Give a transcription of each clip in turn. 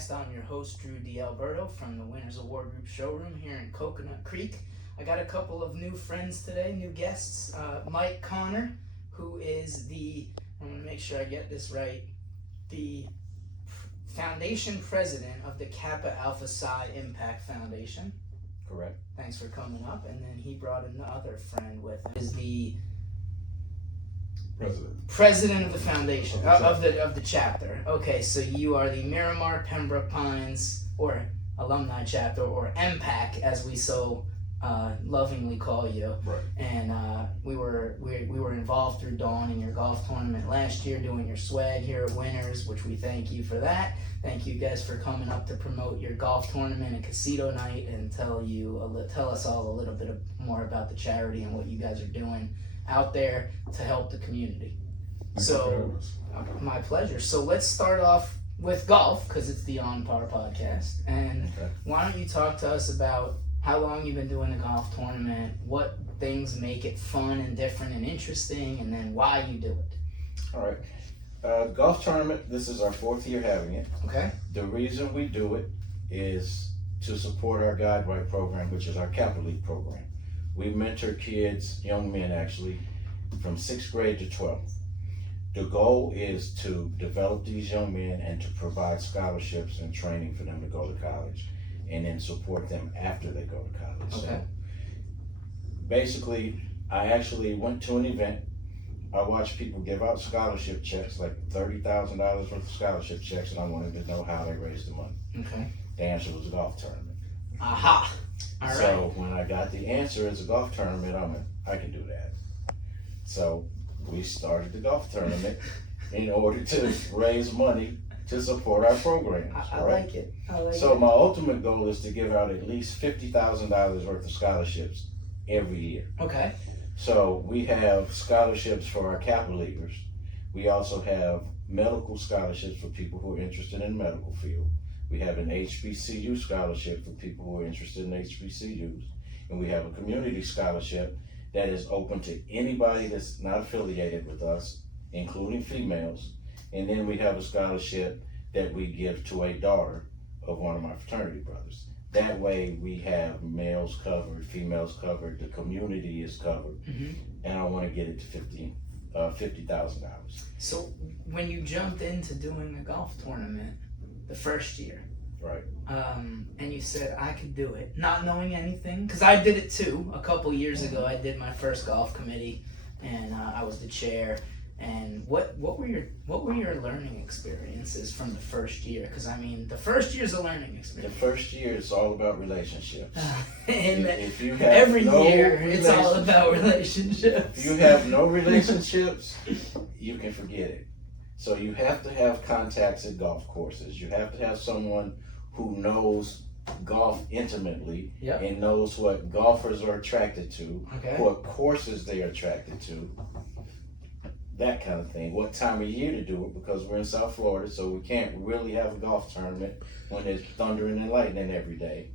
Podcast. I'm your host, Drew D'Alberto from the Winners Award Group showroom here in Coconut Creek. I got a couple of new friends today, new guests. Mike Connor, who is I'm going to make sure I get this right, the foundation president of the Kappa Alpha Psi Impact Foundation. Correct. Thanks for coming up. And then he brought another friend with him. Is the president of the foundation, of the chapter. Okay, so you are the Miramar Pembroke Pines, or alumni chapter, or MPAC, as we so lovingly call you. Right. And we were involved through Dawn in your golf tournament last year, doing your swag here at Winners, which we thank you for that. Thank you guys for coming up to promote your golf tournament and casino night, and tell us all a little bit more about the charity and what you guys are doing out there to help the community. My pleasure. So let's start off with golf, because it's the On Par podcast. And why don't you talk to us about how long you've been doing the golf tournament, what things make it fun and different and interesting, and then why you do it. All right. Golf tournament, this is our 4th year having it. Okay. The reason we do it is to support our Guide Right program, which is our Kappa League program. We mentor kids, young men actually, from 6th grade to 12th. The goal is to develop these young men and to provide scholarships and training for them to go to college, and then support them after they go to college. Okay. So basically, I actually went to an event. I watched people give out scholarship checks, like $30,000 worth of scholarship checks, and I wanted to know how they raised the money. Okay. The answer was a golf tournament. Aha! All right. So when I got the answer as a golf tournament, I went, I can do that. So we started the golf tournament in order to raise money to support our programs. I like it. So my ultimate goal is to give out at least $50,000 worth of scholarships every year. Okay. So we have scholarships for our Kappa Leaguers. We also have medical scholarships for people who are interested in the medical field. We have an HBCU scholarship for people who are interested in HBCUs. And we have a community scholarship that is open to anybody that's not affiliated with us, including females. And then we have a scholarship that we give to a daughter of one of my fraternity brothers. That way we have males covered, females covered, the community is covered. Mm-hmm. And I want to get it to $50,000. So when you jumped into doing the golf tournament the first year, right? And you said I could do it, not knowing anything, because I did it too. A couple years ago, I did my first golf committee, and I was the chair. And what were your learning experiences from the first year? Because I mean, the first year's a learning experience. The first year is all about relationships. And if you have every year, it's all about relationships. If you have no relationships, you can forget it. So you have to have contacts at golf courses. You have to have someone who knows golf intimately. Yep. And knows what golfers are attracted to, what courses they are attracted to, that kind of thing. What time of year to do it, because we're in South Florida, so we can't really have a golf tournament when there's thundering and lightning every day.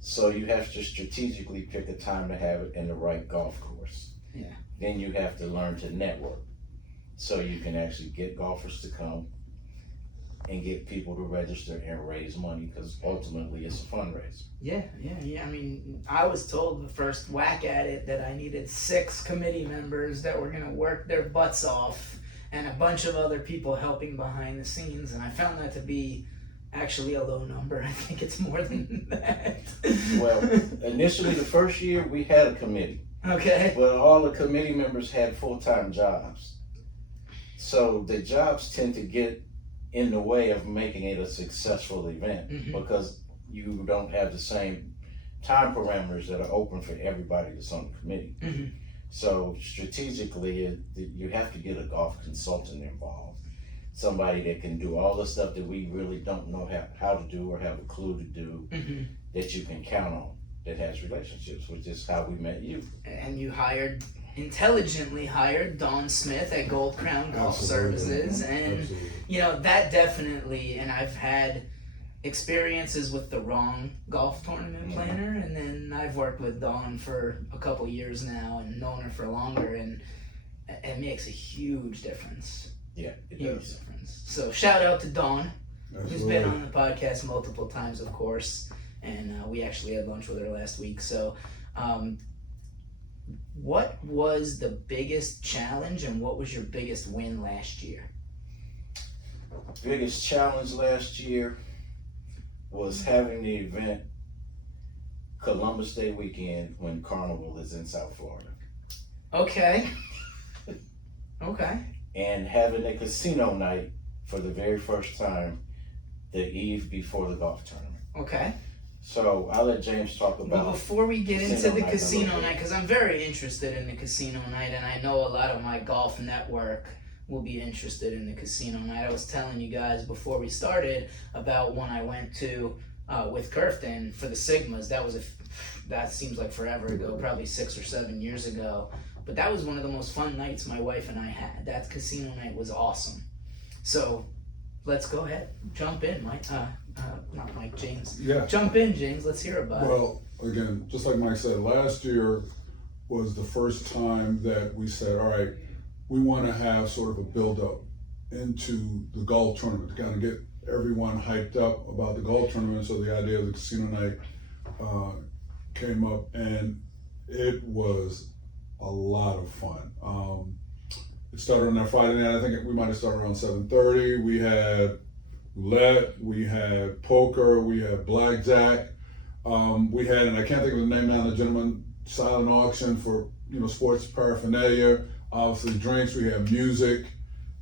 So you have to strategically pick a time to have it in the right golf course. Yeah. Then you have to learn to network. So you can actually get golfers to come and get people to register and raise money, because ultimately it's a fundraiser. Yeah. I mean, I was told the first whack at it that I needed 6 committee members that were going to work their butts off, and a bunch of other people helping behind the scenes, and I found that to be actually a low number. I think it's more than that. Well, initially the first year we had a committee. Okay. But all the committee members had full-time jobs. So the jobs tend to get in the way of making it a successful event, because you don't have the same time parameters that are open for everybody that's on the committee. So strategically, you have to get a golf consultant involved, somebody that can do all the stuff that we really don't know how to do or have a clue to do, that you can count on, that has relationships, which is how we met you. And you intelligently hired Dawn Smith at Gold Crown Golf Services, and you know that definitely. And I've had experiences with the wrong golf tournament planner, and then I've worked with Dawn for a couple years now and known her for longer, and it makes a huge difference. Yeah, it huge does. Difference. So shout out to Dawn. who's been on the podcast multiple times, of course, and we actually had lunch with her last week. So, what was the biggest challenge and what was your biggest win last year? Biggest challenge last year was having the event Columbus Day weekend when Carnival is in South Florida. Okay. Okay. And having a casino night for the very first time the eve before the golf tournament. Okay. So I'll let James talk about. Well, before we get into the casino night, night, because I'm very interested in the casino night, and I know a lot of my golf network will be interested in the casino night. I was telling you guys before we started about when I went to with Curfton for the Sigmas. That seems like forever ago, probably 6 or 7 years ago. But that was one of the most fun nights my wife and I had. That casino night was awesome. So let's go ahead, jump in, Mike. Not Mike, James. Yeah. Jump in, James. Let's hear about it. Well, again, just like Mike said, last year was the first time that we said, all right, we want to have sort of a build-up into the golf tournament to kind of get everyone hyped up about the golf tournament. So the idea of the casino night came up, and it was a lot of fun. It started on that Friday night. I think we might have started around 7:30. We had roulette, we had poker, we had blackjack. We had, and I can't think of the name now, the gentleman, silent auction for sports paraphernalia. Obviously drinks. We had music,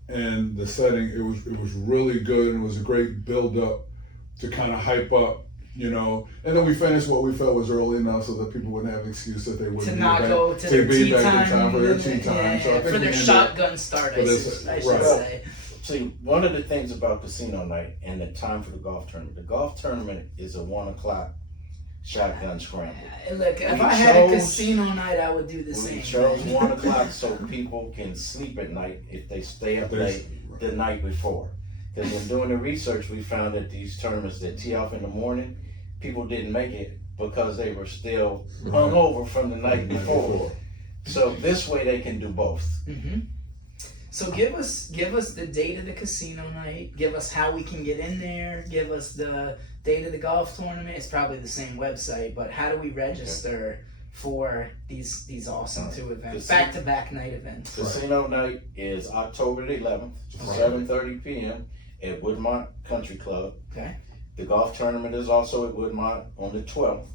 and the setting. It was really good, and it was a great build up to kind of hype up. And then we finished what we felt was early enough so that people wouldn't have an excuse that they wouldn't to not go to their be tea back in time, time for their tea time. Yeah, So I think for we their ended shotgun start, I should right. say. See, one of the things about casino night and the time for the golf tournament is a 1 o'clock shotgun scramble. Look, if I had a casino night, I would do the same. We chose 1 o'clock so people can sleep at night if they stay up late the night before. Because in doing the research, we found that these tournaments that tee off in the morning, people didn't make it because they were still hungover from the night before. So this way they can do both. Mm-hmm. So give us the date of the casino night. Give us how we can get in there. Give us the date of the golf tournament. It's probably the same website, but how do we register for these awesome two events, back-to-back night events? Casino night is October the 11th, 7:30 p.m. at Woodmont Country Club. Okay. The golf tournament is also at Woodmont on the 12th.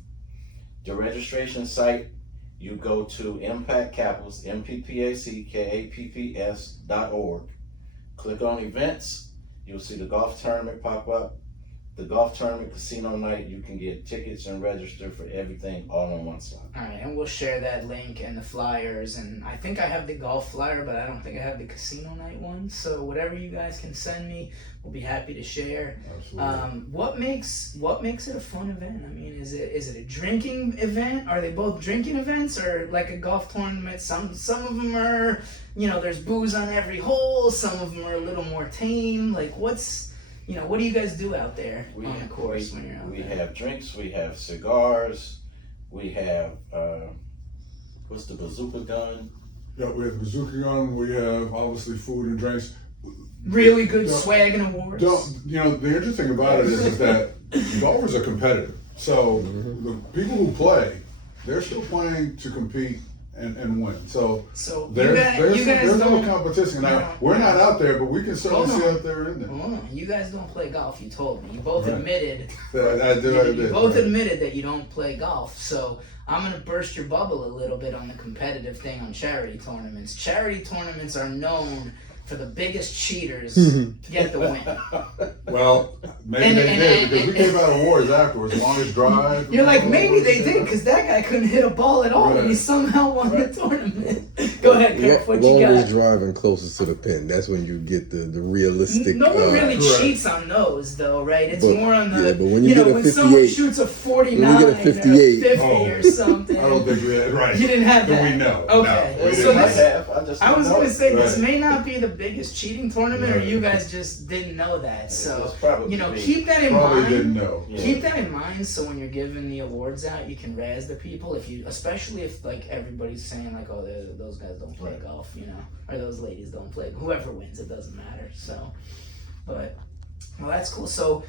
The registration site, you go to Impact Capitals, MPPACKAPPS.org. Click on events. You'll see the golf tournament pop up. The golf tournament casino night, you can get tickets and register for everything all on one spot. All right, and we'll share that link and the flyers. And I think I have the golf flyer, but I don't think I have the casino night one. So whatever you guys can send me, we'll be happy to share. Absolutely. What makes it a fun event? I mean, is it a drinking event? Are they both drinking events, or like a golf tournament? Some of them are, there's booze on every hole. Some of them are a little more tame. Like what do you guys do out there on the course when you're out there? We have drinks, we have cigars, we have, what's the bazooka gun? Yeah, we have bazooka gun. We have obviously food and drinks. Really good swag and awards. The interesting about it is that golfers are competitive. So the people who play, they're still playing to compete and win. So there's no competition. Now, we're not out there, but we can certainly see out there in there. You guys don't play golf, you told me. You both admitted. You both admitted that you don't play golf. So I'm going to burst your bubble a little bit on the competitive thing on charity tournaments. Charity tournaments are known for the biggest cheaters get the win. Well, maybe they did, because we gave out awards afterwards. Longest drive. You're like, maybe they did, because that guy couldn't hit a ball at all, and he somehow won the tournament. Go ahead, Kirk, what you got? Longest drive and closest to the pin. That's when you get the realistic. No one really cheats on those, though, right? It's more on the, but when you get a when 58, someone shoots a 49 when you get a 58, or 50 or something. I don't think we had, right. You didn't have that. Do we know? Okay. No, we So didn't. I was going to say, this may not be the biggest cheating tournament, or you guys just didn't know that. So, keep that in Probably mind. didn't know. Keep that in mind, so when you're giving the awards out, you can razz the people. Especially if like everybody's saying like, oh, those guys don't play golf, or those ladies don't play. Whoever wins, it doesn't matter. So, but Well, that's cool. So,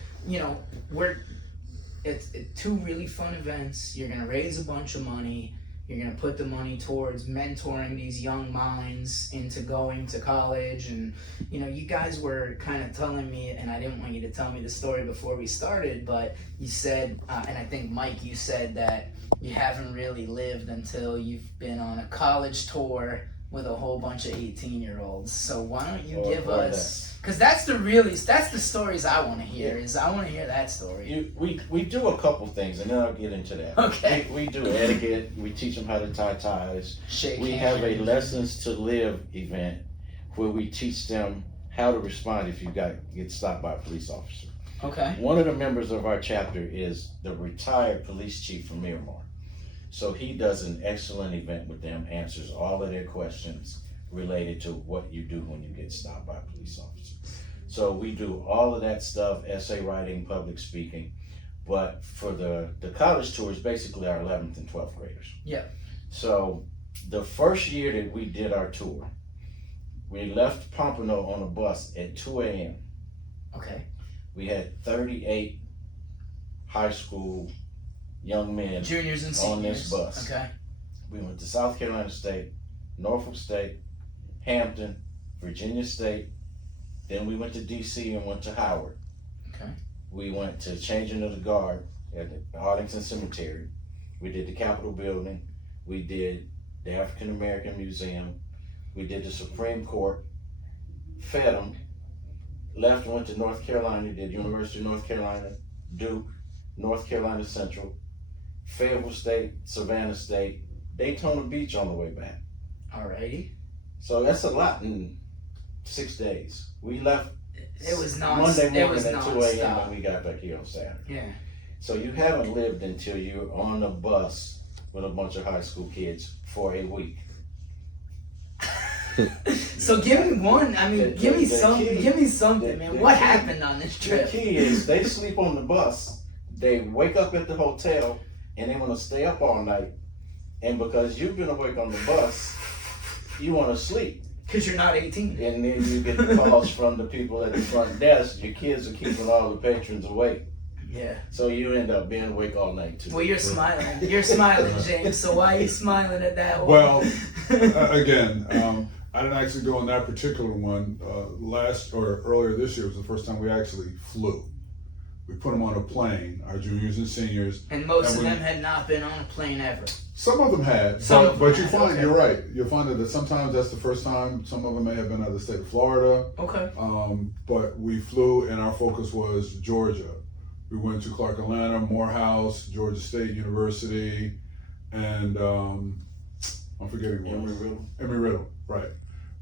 it's two really fun events. You're gonna raise a bunch of money. You're gonna put the money towards mentoring these young minds into going to college. And you guys were kind of telling me, and I didn't want you to tell me the story before we started, but you said, and I think Mike, you said that you haven't really lived until you've been on a college tour with a whole bunch of 18-year-olds. So why don't you give us, because that's the stories I want to hear. I want to hear that story. We do a couple things, and then I'll get into that. Okay. We do etiquette. We teach them how to tie ties. We have a lessons to live event where we teach them how to respond if you get stopped by a police officer. Okay. One of the members of our chapter is the retired police chief from Miramar. So he does an excellent event with them, answers all of their questions related to what you do when you get stopped by a police officer. So we do all of that stuff, essay writing, public speaking. But for the college tour is basically our 11th and 12th graders. Yeah. So the first year that we did our tour, we left Pompano on a bus at 2 a.m. Okay. We had 38 high school young men, juniors and seniors, on this bus. Okay. We went to South Carolina State, Norfolk State, Hampton, Virginia State. Then we went to DC and went to Howard. Okay. We went to Changing of the Guard at the Arlington Cemetery. We did the Capitol Building. We did the African American Museum. We did the Supreme Court. Fed them. Left and went to North Carolina. Did University of North Carolina, Duke, North Carolina Central, Fayetteville State, Savannah State, Daytona Beach on the way back. Alrighty. So that's a lot in 6 days. We left It was Monday morning at 2 a.m. non-stop. and we got back here on Saturday. Yeah. So you haven't lived until you're on a bus with a bunch of high school kids for a week. So give me one. I mean, give me something, man. What happened on this The trip? key is they sleep on the bus, they wake up at the hotel, and they want to stay up all night. And because you've been awake on the bus, you want to sleep. Because you're not 18. And then you get the calls from the people at the front desk. Your kids are keeping all the patrons awake. Yeah. So you end up being awake all night too. Well, you're smiling. You're smiling, James. So why are you smiling at that one? Well, again, I didn't actually go on that particular one. Earlier this year was the first time we actually flew. We put them on a plane, our juniors and seniors. And most of them had not been on a plane ever. Some of them had, but you find, you're right. You'll find that sometimes that's the first time. Some of them may have been out of the state of Florida. Okay. But we flew, and our focus was Georgia. We went to Clark Atlanta, Morehouse, Georgia State University, and I'm forgetting one. Emory Riddle, right.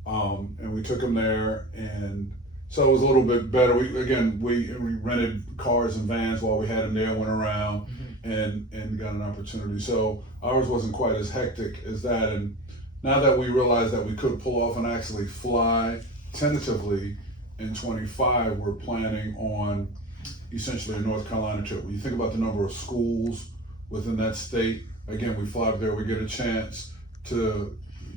And we took them there, and so it was a little bit better. We rented cars and vans while we had them there, went around, and got an opportunity. So ours wasn't quite as hectic as that. And now that we realized that we could pull off and actually fly tentatively in 25, we're planning on essentially a North Carolina trip. When you think about the number of schools within that state, again, we fly up there, we get a chance to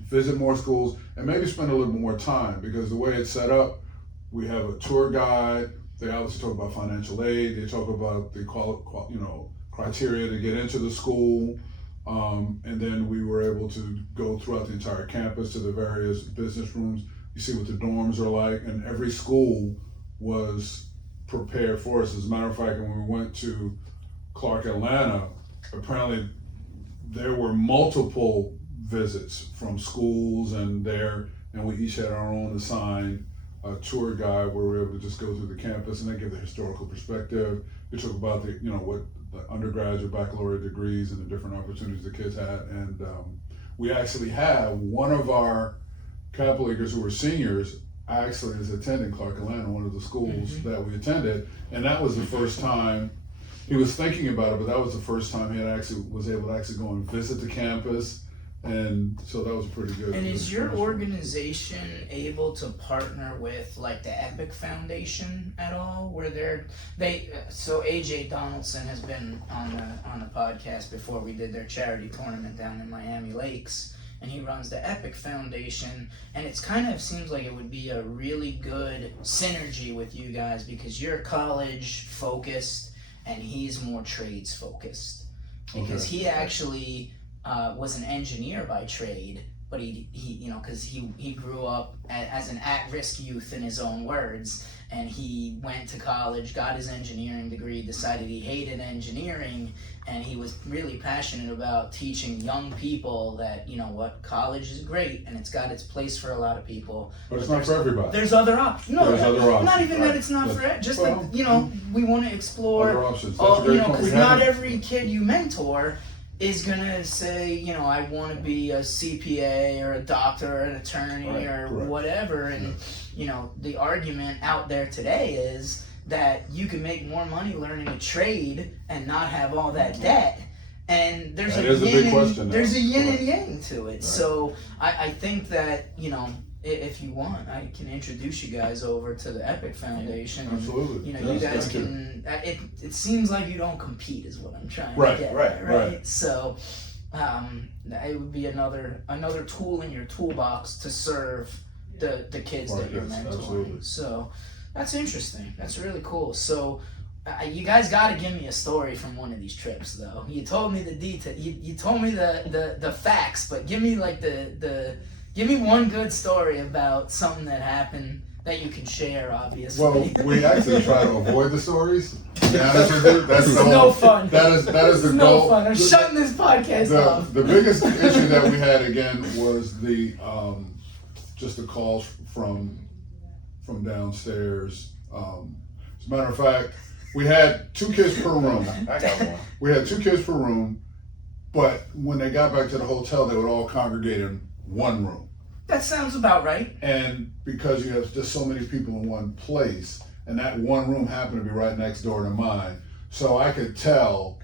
visit more schools and maybe spend a little bit more time, because the way it's set up, we have a tour guide. They obviously talk about financial aid. They talk about the criteria to get into the school. And then we were able to go throughout the entire campus to the various business rooms. You see what the dorms are like, and every school was prepared for us. As a matter of fact, when we went to Clark Atlanta, apparently there were multiple visits from schools and we each had our own assigned tour guide where we were able to just go through the campus, and they give the historical perspective. We talk about what the undergraduate, baccalaureate degrees and the different opportunities the kids had. And we actually have one of our Kappa Leaguers who were seniors actually is attending Clark Atlanta, one of the schools that we attended, and that was the first time he was thinking about it, but that was the first time he was able to actually go and visit the campus, and so that was pretty good. And is your organization able to partner with like the Epic Foundation at all? So AJ Donaldson has been on the podcast before. We did their charity tournament down in Miami Lakes. and he runs the Epic Foundation, and it's kind of seems like it would be a really good synergy with you guys because you're college focused and he's more trades focused. Because he actually was an engineer by trade, but he you know, because he grew up as an at-risk youth in his own words, and he went to college, got his engineering degree, decided he hated engineering, and he was really passionate about teaching young people that, you know what, college is great and it's got its place for a lot of people. But it's not for everybody. There's other options. No, There's other options, not even right. that it's not for it. Just well, that, you know, we want to explore. Other options. All, That's a you great know, point. because We not haven't- every kid you mentor is gonna say, you know, I want to be a CPA or a doctor or an attorney Right, or correct. whatever. And you know, the argument out there today is that you can make more money learning a trade and not have all that debt. And there's That a is a big yin question, and, though. there's a yin Right. and yang to it. Right. So I think that, you know, if you want, I can introduce you guys over to the Epic Foundation. Absolutely. You know, Yes, you guys thank you. can. It seems like you don't compete, is what I'm trying Right, to get right, at, right. So, it would be another tool in your toolbox to serve the kids Right, that you're yes, mentoring. absolutely. So, that's interesting. That's really cool. So. You guys got to give me a story from one of these trips, though. You told me the detail. You told me the facts, but give me like give me one good story about something that happened that you can share. Obviously. Well, we actually try to avoid the stories. To be honest with you, that's This the is whole, no fun. That is This the is goal. no fun. I'm shutting this podcast off. The biggest issue that we had again was the just the calls from downstairs. As a matter of fact, we had 2 kids per room. I got one. We had 2 kids per room, but when they got back to the hotel, they would all congregate in one room. That sounds about right. And because you have just so many people in one place, and that one room happened to be right next door to mine, so I could tell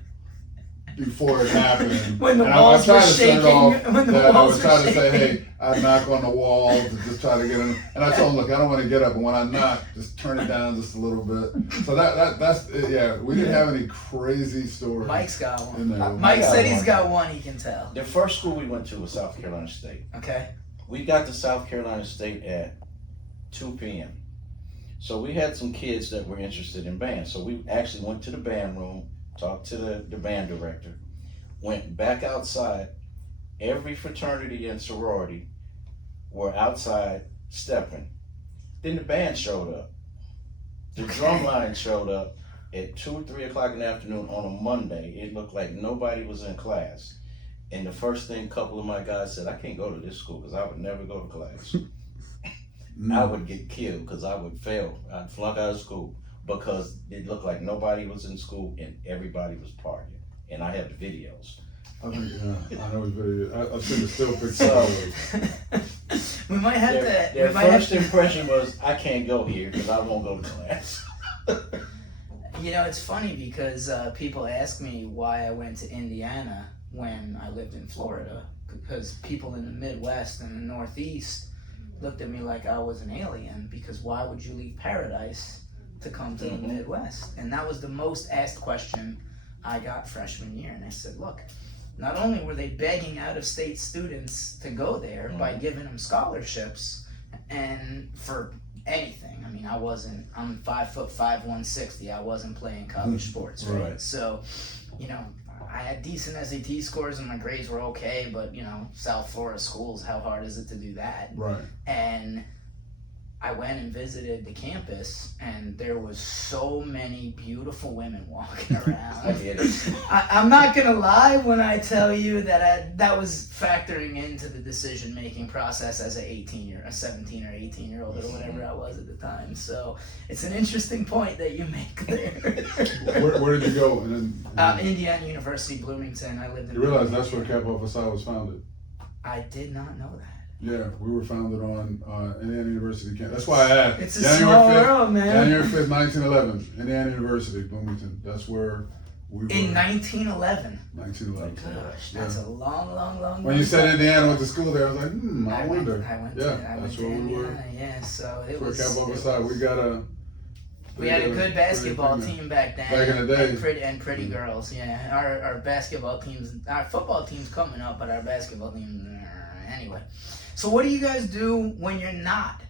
before it happened. When the and walls I were was trying to set it off shaking, when the that I walls was were trying to say, shaking. hey, I'd knock on the wall to just try to get in. And I told him, look, I don't want to get up, and when I knock, just turn it down just a little bit. So that's it. Yeah, we didn't have any crazy stories. Mike's got in one. there. Mike got said he's one. got one. He can tell. The first school we went to was South Carolina State. Okay. We got to South Carolina State at 2 p.m. So we had some kids that were interested in band. So we actually went to the band room, talked to the band director, went back outside. Every fraternity and sorority were outside stepping. Then the band showed up. The drum line showed up at 2 or 3 o'clock in the afternoon on a Monday. It looked like nobody was in class. And the first thing a couple of my guys said, I can't go to this school because I would never go to class. I would get killed because I would fail. I'd flunk out of school because it looked like nobody was in school and everybody was partying. And I have the videos. I mean, yeah, I know it's very. I've seen the still pictures. So We might have to. their We might have first to. impression was, I can't go here because I won't go to class. You know, it's funny because people ask me why I went to Indiana when I lived in Florida, because people in the Midwest and the Northeast looked at me like I was an alien, because why would you leave paradise to come to the Midwest? And that was the most asked question I got freshman year. And I said, look, not only were they begging out-of-state students to go there by giving them scholarships and for anything. I mean, I'm 5'5", 160. I wasn't playing college sports, right? So, you know, I had decent SAT scores and my grades were okay, but you know, South Florida schools, how hard is it to do that? Right. And I went and visited the campus, and there was so many beautiful women walking around. I get it. I'm not gonna lie when I tell you that that was factoring into the decision-making process as a 17 or 18-year-old or whatever I was at the time. So it's an interesting point that you make there. Where did you go? And then, Indiana University, Bloomington. I lived in. you realize that's where Kappa PSI was founded. I did not know that. Yeah, we were founded on Indiana University campus. That's why I had It's a small 5th, world, man. January 5th, 1911, Indiana University, Bloomington. That's where we were. In 1911. 1911. Gosh, that's a long. When you said Indiana went to school there, I was like, I wonder. I went that's to where we Indiana. were. Yeah, so it For was. Kappa PSI, we got a. We had a good basketball pretty- team back then. Back in the day. And pretty girls, yeah. Our basketball teams, our football team's coming up, but our basketball team, it. Anyway, so what do you guys do when you're not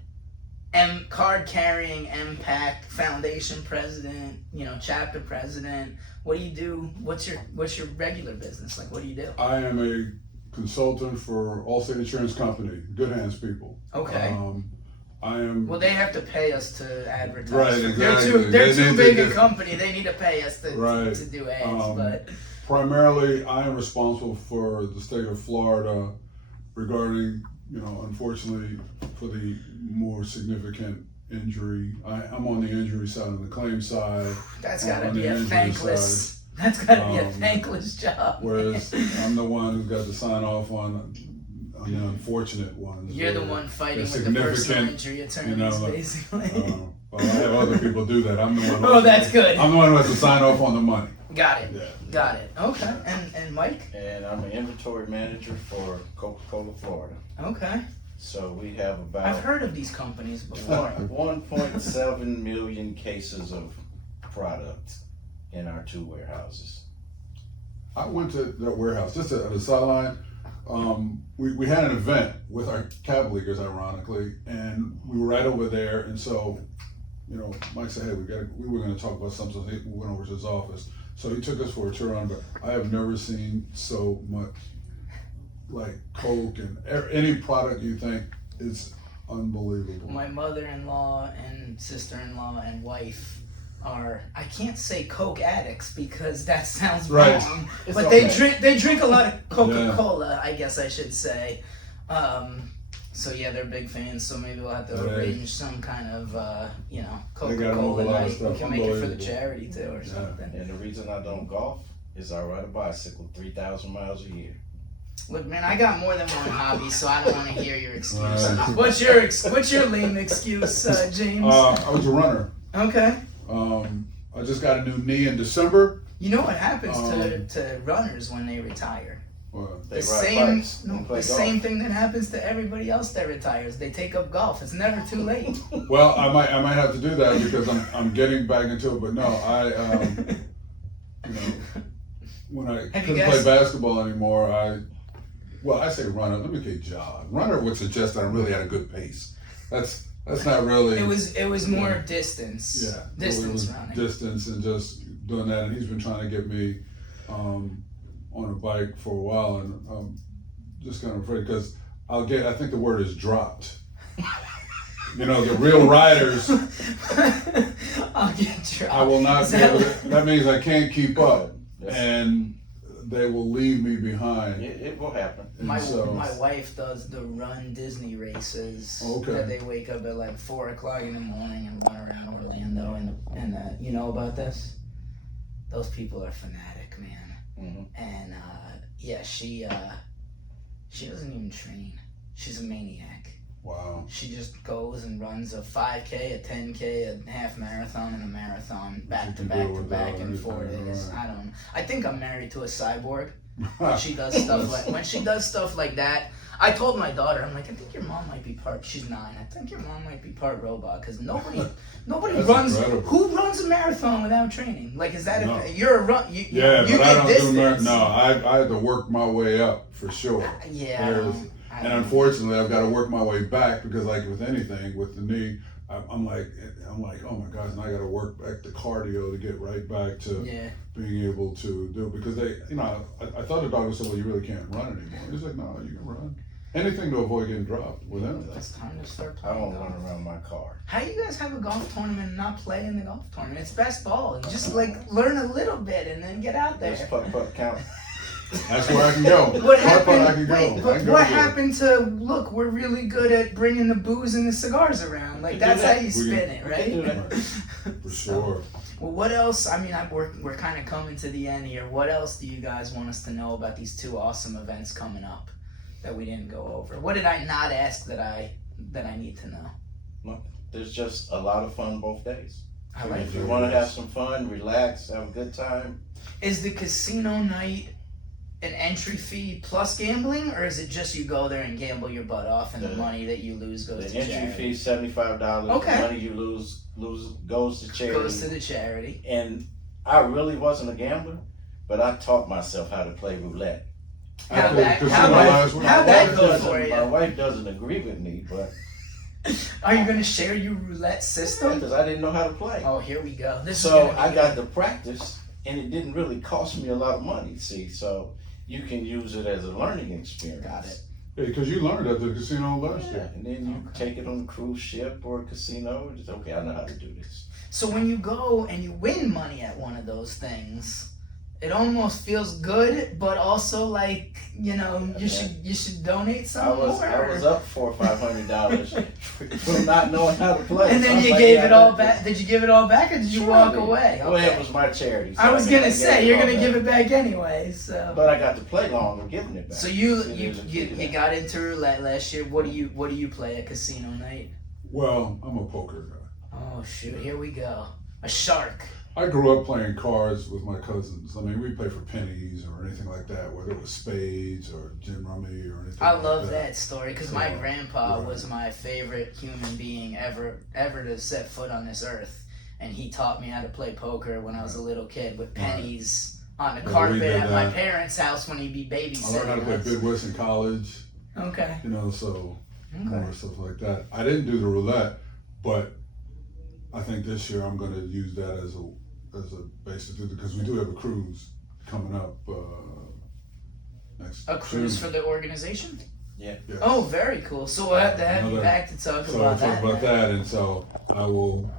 card carrying MPAC Foundation president, chapter president? What do you do? What's your regular business? Like, what do you do? I am a consultant for Allstate Insurance Company, Good Hands people. Okay. I am. Well, they have to pay us to advertise. Right, exactly. They're too big a company. They need to pay us to do ads. But primarily, I am responsible for the state of Florida regarding, unfortunately, for the more significant injury. I'm on the injury side and the claim side. That's got to be a thankless. That's got to be a thankless job. Whereas I'm the one who got to sign off on the unfortunate ones. You're the one fighting with the personal injury attorneys, basically. Well, I have other people do that. I'm the one. Oh, that's good. I'm the one who has to sign off on the money. Got it. Yeah. Got it. Okay. And Mike? And I'm an inventory manager for Coca-Cola Florida. Okay. So we have about I've heard of these companies before. 1.7 million cases of product in our 2 warehouses. I went to that warehouse, just at the sideline. We had an event with our Kappa leaguers, ironically, and we were right over there. And so, Mike said, "Hey, we were going to talk about something." So we went over to his office. So he took us for a tour on. But I have never seen so much like Coke and any product you think is unbelievable. My mother-in-law and sister-in-law and wife are, I can't say Coke addicts because that sounds wrong, but okay. they drink a lot of Coca-Cola, I guess I should say. So yeah, they're big fans. So maybe we'll have to arrange some kind of Coca-Cola night. We can make it for the charity too or something. And the reason I don't golf is I ride a bicycle 3,000 miles a year. Look, man, I got more than one hobby, so I don't want to hear your excuses. Right. What's your lame excuse, James? I was a runner. Okay. I just got a new knee in December. You know what happens to runners when they retire? They The same thing that happens to everybody else that retires. They take up golf. It's never too late. Well, I might have to do that because I'm getting back into it. But no, when I couldn't play basketball anymore, I say runner. Let me get jog. Runner would suggest that I really had a good pace. That's not really. It was more distance. Yeah, distance running. Distance and just doing that. And he's been trying to get me on a bike for a while, and I'm just kind of afraid because I think the word is dropped. The real riders. I'll get dropped. I will not be able to, that means I can't keep up, and they will leave me behind. It will happen. My wife does the Run Disney races. Okay. That they wake up at like 4 o'clock in the morning and run around Orlando, and you know about this? Those people are fanatic, man. Mm-hmm. And she doesn't even train. She's a maniac. Wow. She just goes and runs a 5K, a 10K, a half marathon, and a marathon back to back in 4 days. Right. I think I'm married to a cyborg. When she does stuff like that, I told my daughter, I'm like, I think your mom might be part. She's 9. I think your mom might be part robot because nobody runs. Incredible. Who runs a marathon without training? Like, is that No. you're a run? You But I don't distance. do no. I had to work my way up for sure. Yeah. And unfortunately, I've got to work my way back because, like with anything, with the knee, I'm like, oh my gosh, now I got to work back the cardio to get right back to being able to do it. Because I thought the doctor said, well, you really can't run anymore. He's like, no, you can run. Anything to avoid getting dropped with him. It's time to start I playing don't golf. run around my car. How do you guys have a golf tournament and not play in the golf tournament? It's best ball. You just learn a little bit and then get out there. Just putt count. That's where I can go. What happened to look? We're really good at bringing the booze and the cigars around. Like that's how you spin it, right? For sure. Well, what else? I mean, we're kind of coming to the end here. What else do you guys want us to know about these 2 awesome events coming up that we didn't go over? What did I not ask that I need to know? Well, there's just a lot of fun both days. If you it. want to have some fun, relax, have a good time. Is the casino night an entry fee plus gambling, or is it just you go there and gamble your butt off and the money that you lose goes to charity? The entry fee is $75. Okay. The money you lose goes to charity. Goes to the charity. And I really wasn't a gambler, but I taught myself how to play roulette. How'd After the that- casino how'd that- last week. how'd that go for My you? wife doesn't agree with me, but Are you gonna share your roulette system? because I didn't know how to play. Oh, here we go. This is So gonna be I got good. to practice, and it didn't really cost me a lot of money. See, so you can use it as a learning experience. Got it. Yeah, because you learned at the casino last Yeah, year. and then you take it on a cruise ship or a casino. It's okay. I know how to do this. So when you go and you win money at one of those things, it almost feels good, but also like, you know, you should donate some I was up $400 or $500 from not knowing how to play. And So I then was you like, gave yeah, it all I back. Did you give it all back, or did you Sure walk I did. away? Well, Okay. it was my charity. So I was gave gonna it say you're all gonna back. give it back anyway. So, But I got to play longer giving it back. so you See, you there's a you, key to you that. got into roulette last year. What do you play at casino night? Well, I'm a poker guy. Oh shoot, here we go. A shark. I grew up playing cards with my cousins. I mean, we play for pennies or anything like that, whether it was spades or gin rummy or anything. I like love that story because my So, grandpa right. was my favorite human being ever to set foot on this earth, and he taught me how to play poker when I was a little kid with pennies on the Yeah, we carpet did at my that. parents' house when he'd be I babysitting learned how to play us. bidwits in college, Okay. you know, so Okay. more stuff like that. I didn't do the roulette, but I think this year I'm going to use that as a base to do because we do have a cruise coming up next. A cruise June. for the organization? Yes. Oh, very cool. So we'll have to have you Another- back to talk So about we'll talk that. about then. that, and so I will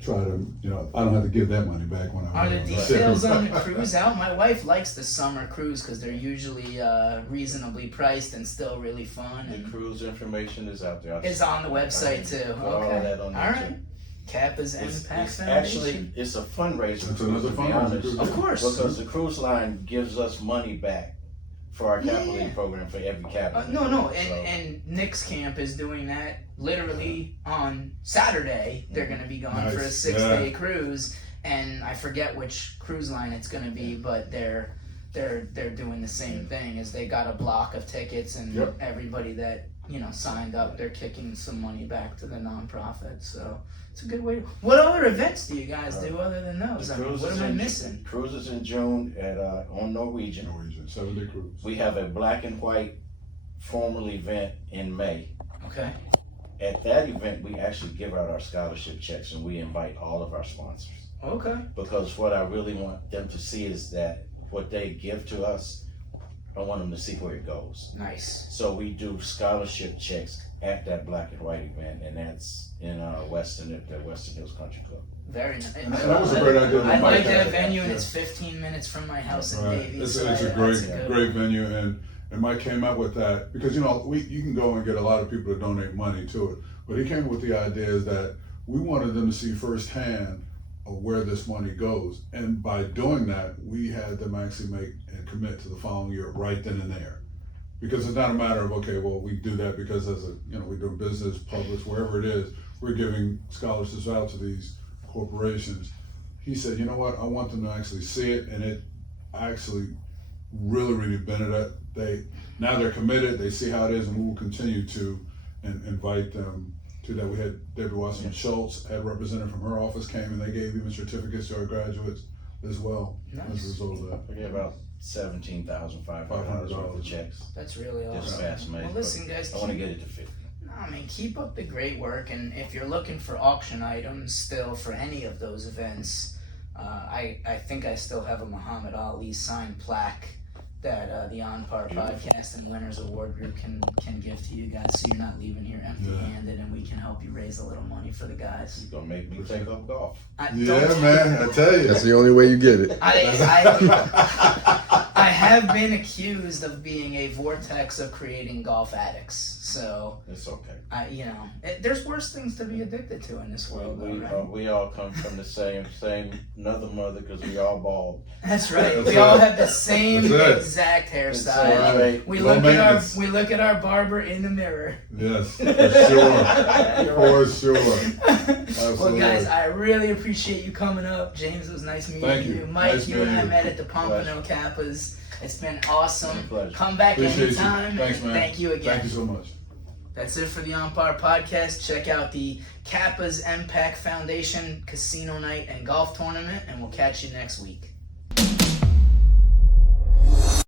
try to, you know, I don't have to give that money back when I. Are the when I'm details sick. on the cruise out? My wife likes the summer cruise because they're usually reasonably priced and still really fun. The And cruise information is out there. it's on the website too. Put all Okay. that on there All too. right. Kappa's It's Impact Foundation. actually it's a fundraiser That's cruise, another to be fundraiser honest. cruise. Of course. Because the cruise line gives us money back for our capital Yeah. league program for every capital. No, league. and, So, and Nick's camp is doing that literally on Saturday. They're going to be going for a Nice. 6-day cruise, and I forget which cruise line it's going to be, but they're doing the same thing. Is they got a block of tickets, and Yep. everybody that signed up, they're kicking some money back to the nonprofit. So it's a good way. What other events do you guys do other than those? the I mean, cruise what is am I in- missing? Cruises in June at on Norwegian. Norwegian 7-day cruise. We have a black and white formal event in May. Okay. At that event, we actually give out our scholarship checks and we invite all of our sponsors. Okay. Because what I really want them to see is that what they give to us, I want them to see where it goes. Nice. So we do scholarship checks at that black and white event, and that's in Weston at the Western Hills Country Club. Very nice. And that was a great idea. I like that Yeah. venue, and it's 15 minutes from my house in Right. Davie. It's so a that's great, good great one. venue, and Mike came up with that because you can go and get a lot of people to donate money to it, but he came up with the idea is that we wanted them to see firsthand of where this money goes, and by doing that, we had them actually make and commit to the following year right then and there, because it's not a matter of okay, well we do that because as a we do business, Publix, wherever it is, we're giving scholarships out to these corporations. He said, you know what, I want them to actually see it, and it actually really benefited. Now they're committed. They see how it is, and we will continue to invite them to that. We had Debbie Watson Schultz, had representative from her office came, and they gave even certificates to our graduates as well as a Nice. result of that. We get about $17,500 worth of checks. That's really Just awesome. past May. Well, listen, guys. I want to get it to 50. I mean, keep up the great work, and if you're looking for auction items still for any of those events, I think I still have a Muhammad Ali signed plaque that the On Par Podcast and Winners Award Group can give to you guys, so you're not leaving here empty-handed, and we can help you raise a little money for the guys. You're going to make me take up golf. Yeah, man, I tell you. That's the only way you get it. I have been accused of being a vortex of creating golf addicts, so It's okay. there's worse things to be addicted to in this world. though, right? We all come from the same another mother because we all bald. That's right. That's We all it. have the same That's it. exact It's hairstyle. right. We Low look maintenance. at our barber in the mirror. Yes, for sure. Well, Absolutely. guys, I really appreciate you coming up. James, it was nice meeting Thank you. Mike, Nice you and meeting I you. met at the Pompano Kappas. It's been awesome. My pleasure. Come back Appreciate you. anytime. Thanks, and man. Thank you again. Thank you so much. That's it for the On Par Podcast. Check out the Kappa's Impact Foundation Casino Night and Golf Tournament, and we'll catch you next week.